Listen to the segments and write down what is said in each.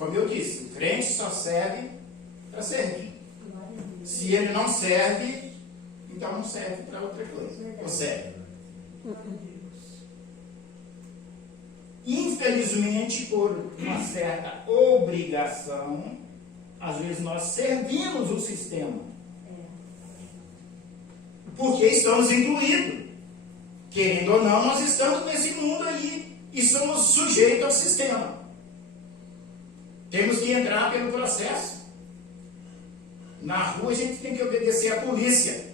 Como eu disse, o crente só serve para servir. Se ele não serve, então não serve para outra coisa. Ou serve. Infelizmente, por uma certa obrigação, às vezes nós servimos o sistema. Porque estamos incluídos. Querendo ou não, nós estamos nesse mundo aí e somos sujeitos ao sistema. Temos que entrar pelo processo. Na rua a gente tem que obedecer à polícia.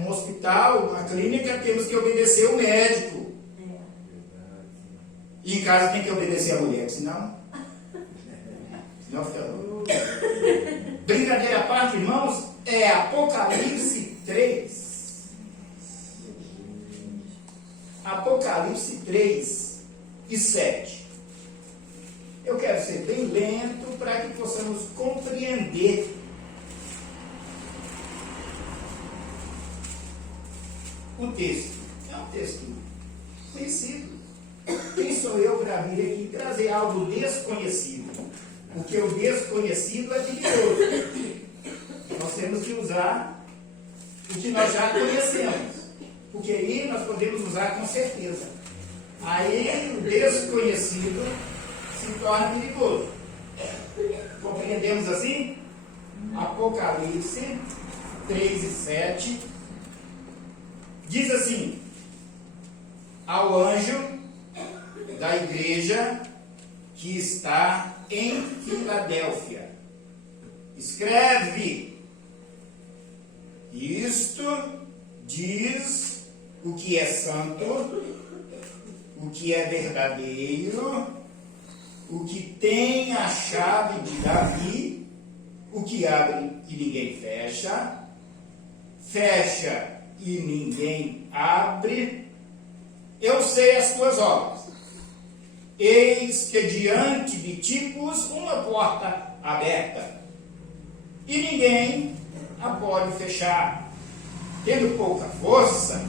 No hospital, na clínica, temos que obedecer ao médico. E em casa tem que obedecer à mulher, senão fica louco. Brincadeira à parte, irmãos, é Apocalipse 3. Apocalipse 3 e 7. Eu quero ser bem lento para que possamos compreender o texto. É um texto conhecido. Quem sou eu para vir aqui trazer algo desconhecido? Porque o desconhecido é perigoso. Nós temos que usar o que nós já conhecemos. Porque aí nós podemos usar com certeza. Aí o desconhecido se torna perigoso. Compreendemos assim? Apocalipse 3 e 7 diz assim: ao anjo da igreja que está em Filadélfia, escreve: isto diz o que é santo, o que é verdadeiro, o que tem a chave de Davi, o que abre e ninguém fecha, fecha e ninguém abre. Eu sei as tuas obras. Eis que diante de ti pus uma porta aberta, e ninguém a pode fechar. Tendo pouca força,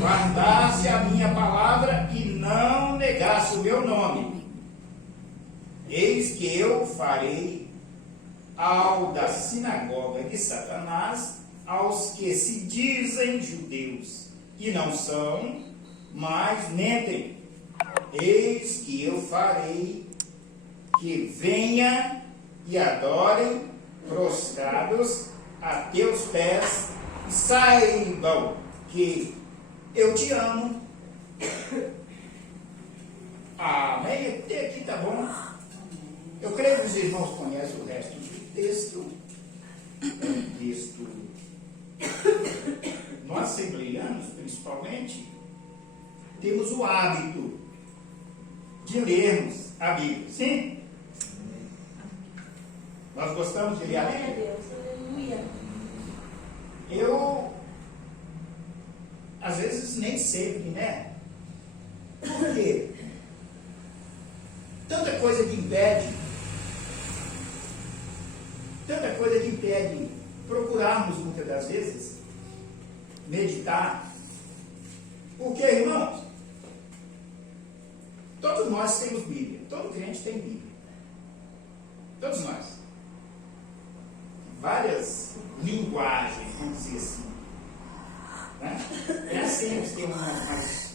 guardasse a minha palavra e não negasse o meu nome. Eis que eu farei ao da sinagoga de Satanás, aos que se dizem judeus e não são, mas mentem. Eis que eu farei que venha e adorem prostrados a teus pés, e saibam que eu te amo. Amém? Até aqui tá bom. Eu creio que os irmãos conhecem o resto do texto. Nós assembleianos, principalmente, temos o hábito de lermos a Bíblia. Sim? Nós gostamos de ler a Bíblia? Glória a Deus, aleluia. Eu, às vezes, nem sempre, né? Por quê? Tanta coisa que impede procurarmos, muitas das vezes, meditar. Porque, irmãos, todos nós temos Bíblia. Todo crente tem Bíblia. Todos nós. Várias linguagens, vamos dizer assim. Né? É assim, eles têm umas mais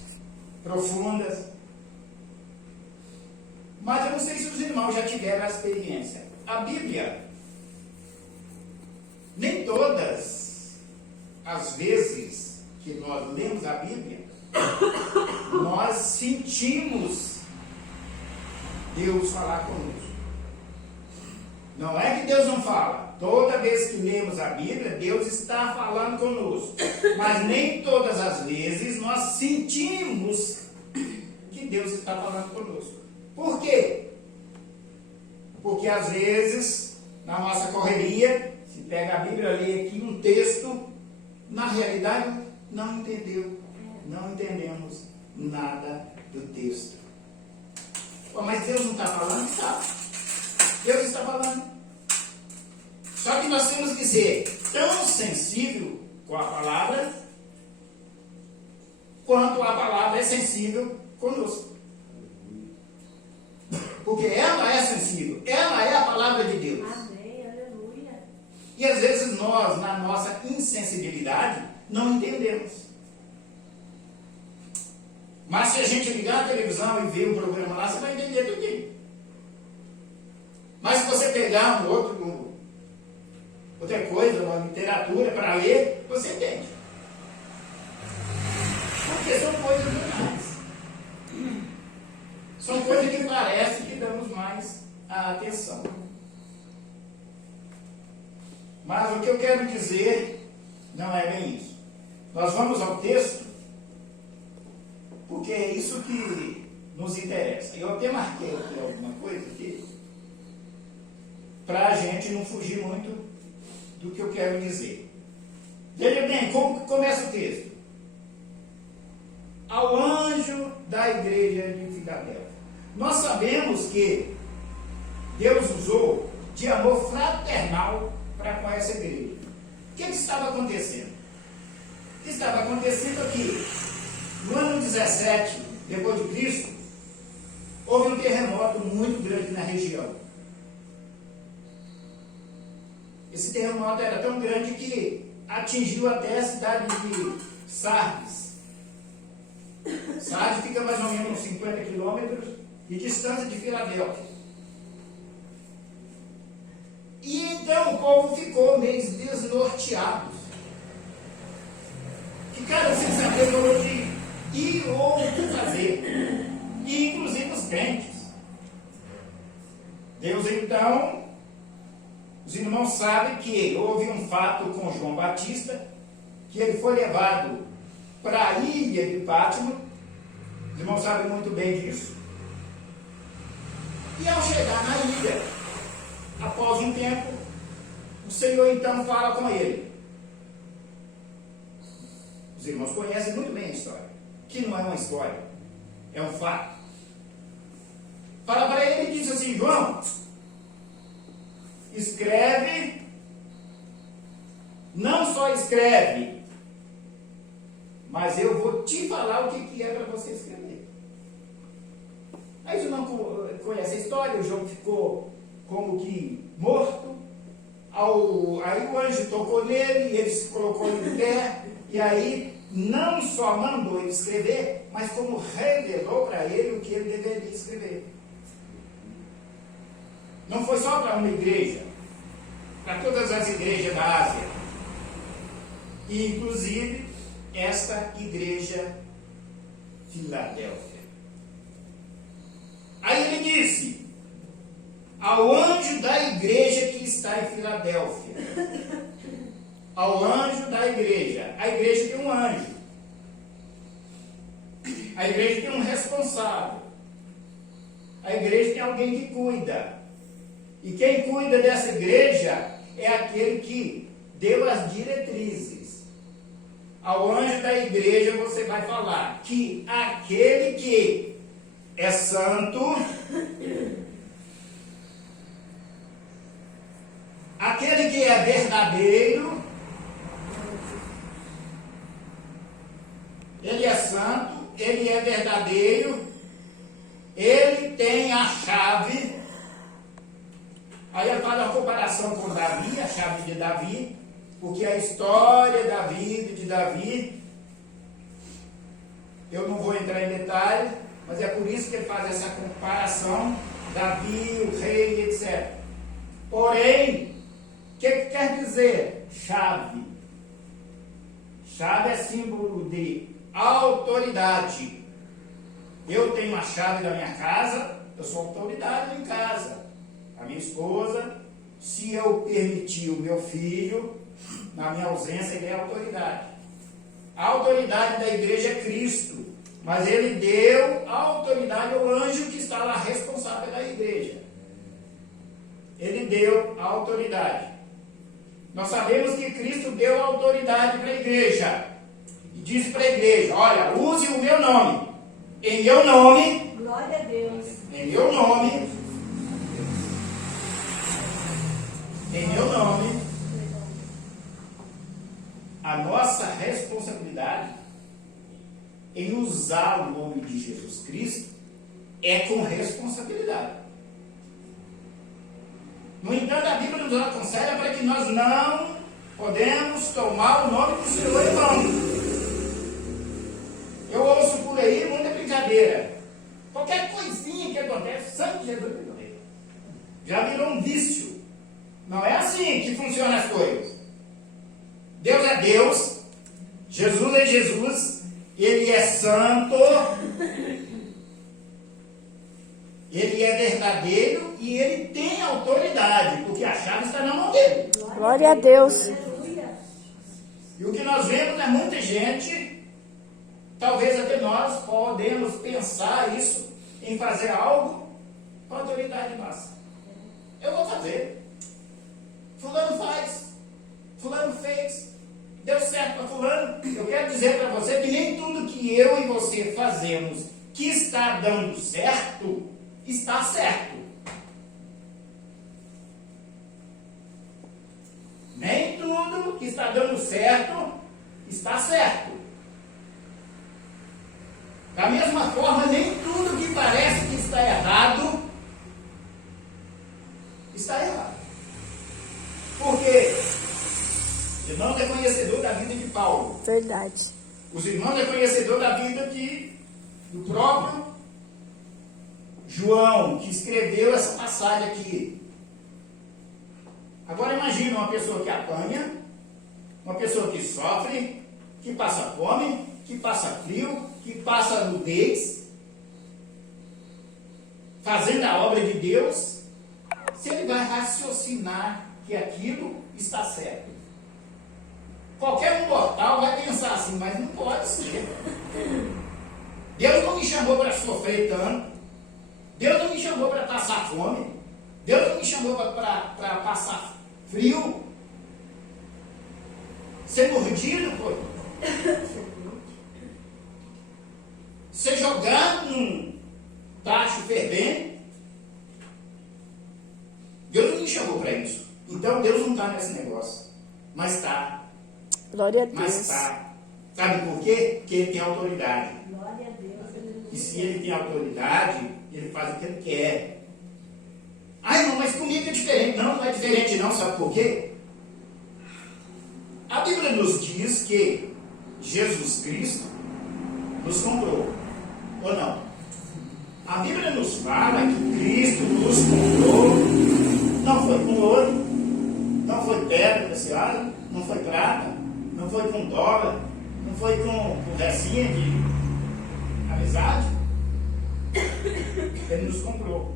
profundas. Mas eu não sei se os irmãos já tiveram a experiência. A Bíblia, nem todas as vezes que nós lemos a Bíblia, nós sentimos Deus falar conosco. Não é que Deus não fala. Toda vez que lemos a Bíblia, Deus está falando conosco. Mas nem todas as vezes nós sentimos que Deus está falando conosco. Por quê? Porque às vezes, na nossa correria, se pega a Bíblia, lê aqui um texto, na realidade não entendeu. Não entendemos nada do texto. Pô, mas Deus não está falando? Está. Deus está falando. Só que nós temos que ser tão sensível com a palavra, quanto a palavra é sensível conosco. Porque ela é sensível, ela é a palavra de Deus. Amém, aleluia. E às vezes nós, na nossa insensibilidade, não entendemos. Mas se a gente ligar a televisão e ver um programa lá, você vai entender tudo. Mas se você pegar outra coisa, uma literatura para ler, você entende. Porque são coisas normais. São coisas que parece que damos mais a atenção. Mas o que eu quero dizer não é bem isso. Nós vamos ao texto, porque é isso que nos interessa. Eu até marquei aqui alguma coisa aqui, para a gente não fugir muito do que eu quero dizer. Veja bem, como começa o texto? Ao anjo da igreja de Filadélfia. Nós sabemos que Deus usou de amor fraternal para com essa igreja. O que estava acontecendo? O que estava acontecendo aqui? No ano 17, depois de Cristo, houve um terremoto muito grande na região. Esse terremoto era tão grande que atingiu até a cidade de Sardes. Sardes fica mais ou menos uns 50 quilômetros de distância de Filadélfia. E então o povo ficou meio desnorteado. Ficaram sem saber por onde ir ou o que fazer. E inclusive os crentes. Deus então, os irmãos sabem que houve um fato com João Batista, que ele foi levado para a ilha de Pátimo. Os irmãos sabem muito bem disso. E ao chegar na ilha, após um tempo, o Senhor então fala com ele. Os irmãos conhecem muito bem a história, que não é uma história, é um fato. Fala para ele e diz assim: João, escreve, não só escreve, mas eu vou te falar o que é para você escrever. Aí o irmão conhece a história, o João ficou como que morto. Aí o anjo tocou nele, ele se colocou em pé, e aí não só mandou ele escrever, mas como revelou para ele o que ele deveria escrever. Não foi só para uma igreja, para todas as igrejas da Ásia, e inclusive esta igreja Filadélfia. Aí ele disse: ao anjo da igreja que está em Filadélfia. Ao anjo da igreja. A igreja tem um anjo. A igreja tem um responsável. A igreja tem alguém que cuida. E quem cuida dessa igreja é aquele que deu as diretrizes. Ao anjo da igreja você vai falar que aquele que é santo, aquele que é verdadeiro, ele é santo, ele é verdadeiro, ele tem a chave. Aí ele faz a comparação com Davi, a chave de Davi, porque a história da vida de Davi, eu não vou entrar em detalhe, mas é por isso que ele faz essa comparação, Davi, o rei, etc. Porém, o que quer dizer chave? Chave é símbolo de autoridade. Eu tenho a chave da minha casa, eu sou autoridade em casa. A minha esposa, se eu permitir o meu filho, na minha ausência, ele é autoridade. A autoridade da igreja é Cristo, mas ele deu a autoridade ao anjo que está lá responsável da igreja. Ele deu a autoridade. Nós sabemos que Cristo deu a autoridade para a igreja. E disse para a igreja: olha, use o meu nome. Em meu nome. Glória a Deus. Em meu nome. Em meu nome. A nossa responsabilidade em usar o nome de Jesus Cristo é com responsabilidade. No entanto, a Bíblia nos aconselha para que nós não podemos tomar o nome do Senhor em vão. Eu ouço por aí muita brincadeira. Qualquer coisinha que acontece, sangue de Jesus perdoe. Já virou um vício. Não é assim que funcionam as coisas. Deus é Deus, Jesus é Jesus, Ele é santo, Ele é verdadeiro e Ele tem autoridade, porque a chave está na mão dele. Glória a Deus. E o que nós vemos é muita gente, talvez até nós podemos pensar isso, em fazer algo com autoridade nossa. Eu vou fazer. Fulano faz. Fulano fez. Deu certo para fulano. Eu quero dizer para você que nem tudo que eu e você fazemos que está dando certo, está certo. Nem tudo que está dando certo, está certo. Da mesma forma, nem tudo que parece que está errado, está errado. Por quê? Os irmãos é conhecedor da vida de Paulo. Verdade. Os irmãos é conhecedor da vida do próprio João, que escreveu essa passagem aqui. Agora imagine uma pessoa que apanha, uma pessoa que sofre, que passa fome, que passa frio, que passa nudez, fazendo a obra de Deus, se ele vai raciocinar que aquilo está certo. Qualquer mortal vai pensar assim, mas não pode ser. Deus não me chamou para sofrer tanto. Deus não me chamou para passar fome. Deus não me chamou para passar frio. Ser mordido, pô. Ser jogado num tacho fervente. Deus não me chamou para isso. Então Deus não está nesse negócio. Mas está. Glória a Deus. Mas está. Sabe por quê? Porque ele tem autoridade. Glória a Deus. E se ele tem autoridade, ele faz o que ele quer. Ai, não, mas comigo é diferente. Não, não é diferente não. Sabe por quê? A Bíblia nos diz que Jesus Cristo nos comprou. Ou não? A Bíblia nos fala que Cristo nos comprou. Não foi com ouro, não foi pedra preciosa, não foi prata, não foi com dólar, não foi com recinha de amizade. Ele nos comprou.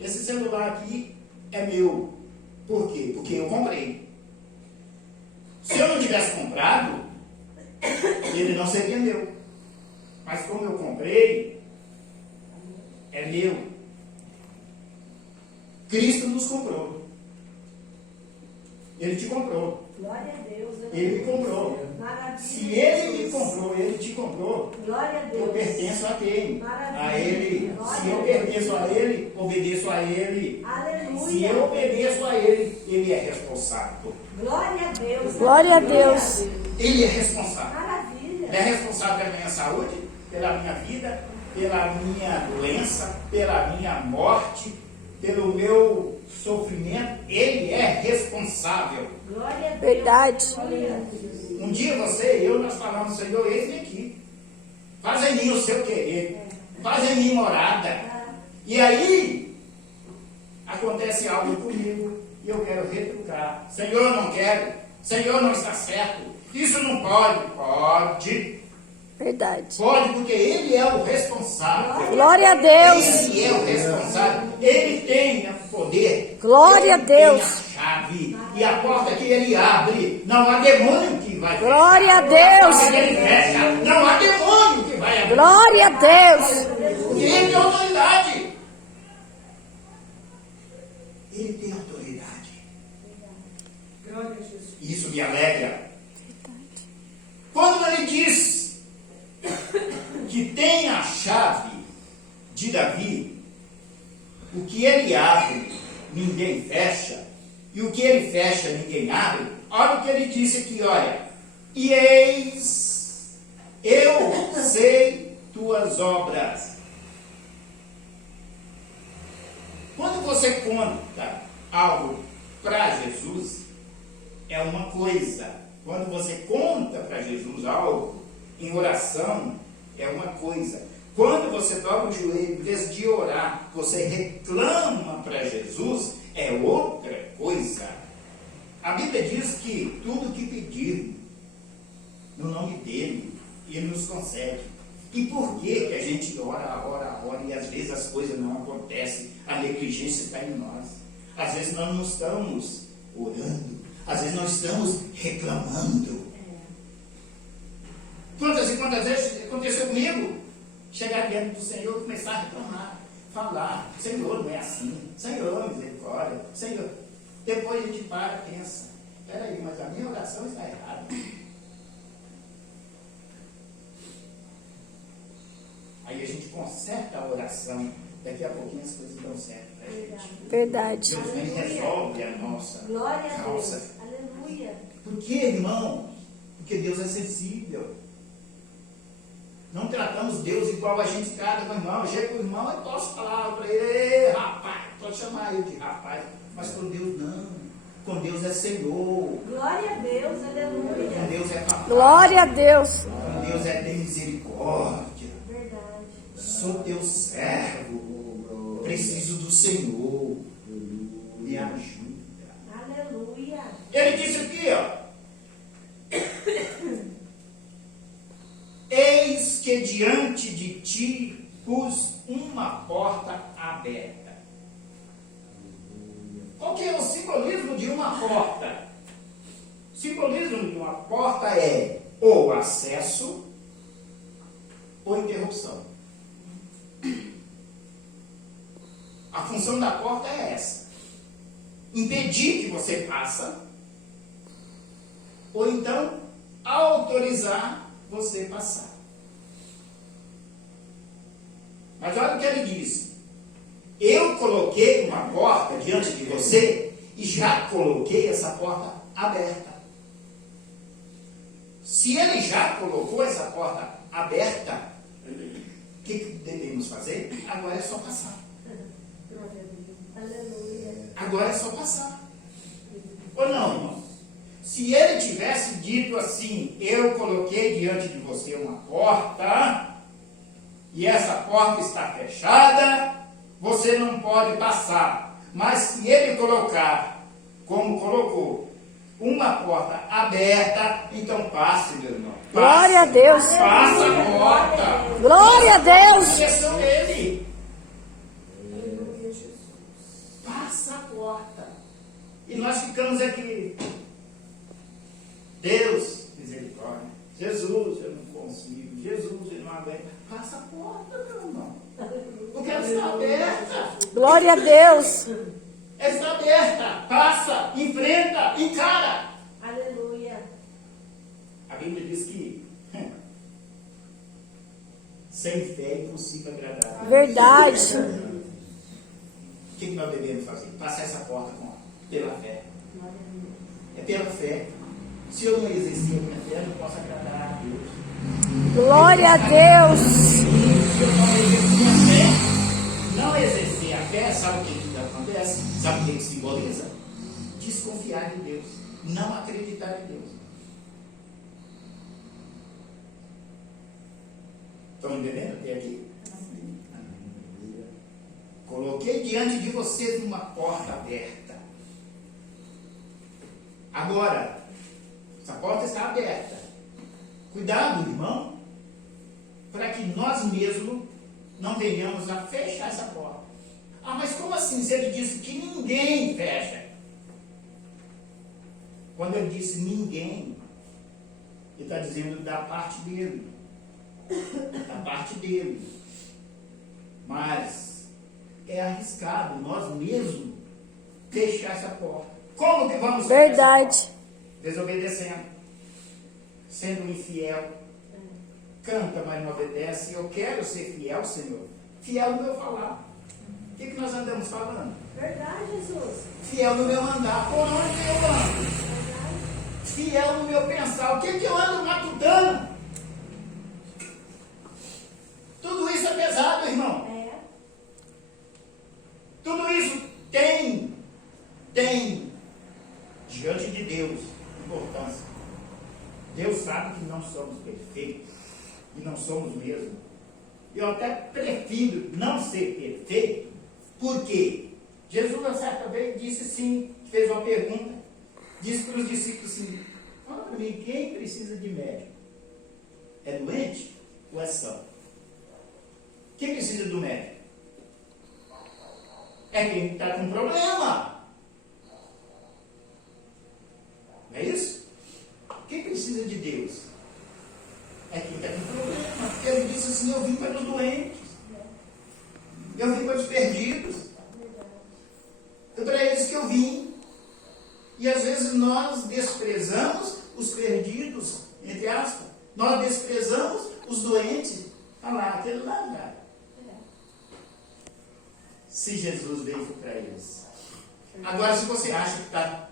Esse celular aqui é meu. Por quê? Porque eu comprei. Se eu não tivesse comprado, ele não seria meu. Mas como eu comprei, é meu. Cristo nos comprou. Ele te comprou. Glória a Deus. Ele me comprou. Maravilha. Se ele me comprou, ele te comprou. Glória a Deus. Eu pertenço a quem? Maravilha. A ele. Glória Se eu a Deus. pertenço a ele, obedeço a ele. Aleluia. Se eu obedeço a ele, ele é responsável. Glória a Deus. Glória a Deus. Ele é responsável. Maravilha. Ele é responsável pela minha saúde, pela minha vida, pela minha doença, pela minha morte, pelo meu sofrimento. Ele é responsável. Glória a Deus. Verdade. Glória a Deus. Um dia você e eu, nós falamos, Senhor, eis-me aqui. Faz em mim o seu querer. Faz em mim morada. E aí, acontece algo comigo e eu quero retrucar. Senhor, não quero. Senhor, não está certo. Isso não pode. Pode. Verdade. Pode, porque Ele é o responsável. Glória a Deus. Ele é o responsável. Ele tem o poder. Glória a Ele Deus. tem a chave. E a porta que Ele abre, não há demônio que vai fechar. Glória a A Deus. porta que Ele fecha, não há demônio que vai abrir. Glória a Deus. Porque Ele tem autoridade. Ele tem autoridade. Isso me alegra. Quando Ele diz que tem a chave de Davi, o que ele abre, ninguém fecha, e o que ele fecha, ninguém abre. Olha o que ele disse aqui, olha. E eis, eu sei tuas obras. Quando você conta algo para Jesus, é uma coisa. Quando você conta para Jesus algo em oração, é uma coisa. Quando você dobra o joelho, em vez de orar, você reclama para Jesus, é outra coisa. A Bíblia diz que tudo que pedirmos no nome dele, ele nos concede. E por que a gente ora e às vezes as coisas não acontecem? A negligência está em nós. Às vezes nós não estamos orando, às vezes nós estamos reclamando. Quantas e quantas vezes aconteceu comigo? Chegar diante do Senhor e começar a reclamar, falar: Senhor, não é assim, Senhor, misericórdia, Senhor. Depois a gente para e pensa: peraí, mas a minha oração está errada. Aí a gente conserta a oração, daqui a pouquinho as coisas dão certo para a gente. Verdade. Deus vem e resolve a nossa Glória a Deus. causa. Aleluia. Por que, irmão? Porque Deus é sensível. Não tratamos Deus igual a gente trata com o irmão. Eu chego com o irmão e posso falar para ele: ei, rapaz, pode chamar ele de rapaz. Mas com Deus não. Com Deus é Senhor. Glória a Deus. Com Aleluia. Deus é papai. Glória a Deus. Com Deus é de misericórdia. Verdade. Sou teu servo. Preciso do Senhor. Me ajuda. Aleluia. Ele disse aqui, ó: eis que diante de ti pus uma porta aberta. Qual que é o simbolismo de uma porta? O simbolismo de uma porta é ou acesso ou interrupção. A função da porta é essa: impedir que você passe, ou então autorizar você passar. Mas olha o que ele diz: eu coloquei uma porta diante de você e já coloquei essa porta aberta. Se ele já colocou essa porta aberta, o que devemos fazer? Agora é só passar. Glória a Deus. Aleluia. Agora é só passar. Ou não, irmão? Se ele tivesse dito assim: eu coloquei diante de você uma porta, e essa porta está fechada, você não pode passar. Mas se ele colocar, como colocou, uma porta aberta, então passe, meu irmão. Passe. Glória a Deus. Passa a porta. Glória a Deus. Direção dele. Passa a porta. E nós ficamos aqui: Deus, misericórdia. Jesus, eu não consigo. Jesus, eu não aguento. Passa a porta, meu irmão. Porque ela está aberta. Glória a Deus. Ela está aberta. Passa, enfrenta, encara. Aleluia. A Bíblia diz que sem fé é impossível agradar a Deus. Verdade. O que nós devemos fazer? Passar essa porta pela fé. Glória a Deus. É pela fé. Se eu não exercer a minha fé, eu não posso agradar a Deus. Glória a Deus. Se eu não exercer a fé, não exercer a fé, sabe o que acontece? Sabe o que simboliza? Desconfiar de Deus. Não acreditar em Deus. Estão entendendo até aqui? Coloquei diante de vocês uma porta aberta. Agora, essa porta está aberta. Cuidado, irmão, para que nós mesmos não venhamos a fechar essa porta. Ah, mas como assim? Se ele disse que ninguém fecha. Quando ele disse ninguém, ele está dizendo da parte dele. Da parte dele. Mas é arriscado nós mesmos fechar essa porta. Como que vamos fechar essa porta? Verdade. Desobedecendo, sendo infiel. Canta, mas não obedece. Eu quero ser fiel, Senhor. Fiel no meu falar. O que nós andamos falando? Verdade, Jesus. Fiel no meu andar. Por onde eu ando? Verdade. Fiel no meu pensar. O que eu ando matutando? Tudo isso é pesado, irmão. É. Tudo isso somos mesmo. Eu até prefiro não ser perfeito, porque Jesus, uma certa vez, disse assim, fez uma pergunta, disse para os discípulos assim, fala para mim, quem precisa de médico? É doente ou é são? Quem precisa do médico? É quem está com problema. Não é isso? Quem precisa de Deus? É quem está com problema. Porque ele disse assim, eu vim para os doentes. Eu vim para os perdidos. É para eles que eu vim. E às vezes nós desprezamos os perdidos, entre aspas. Nós desprezamos os doentes. Olha lá, aquele lá, cara. Se Jesus veio para eles. Agora, se você acha que está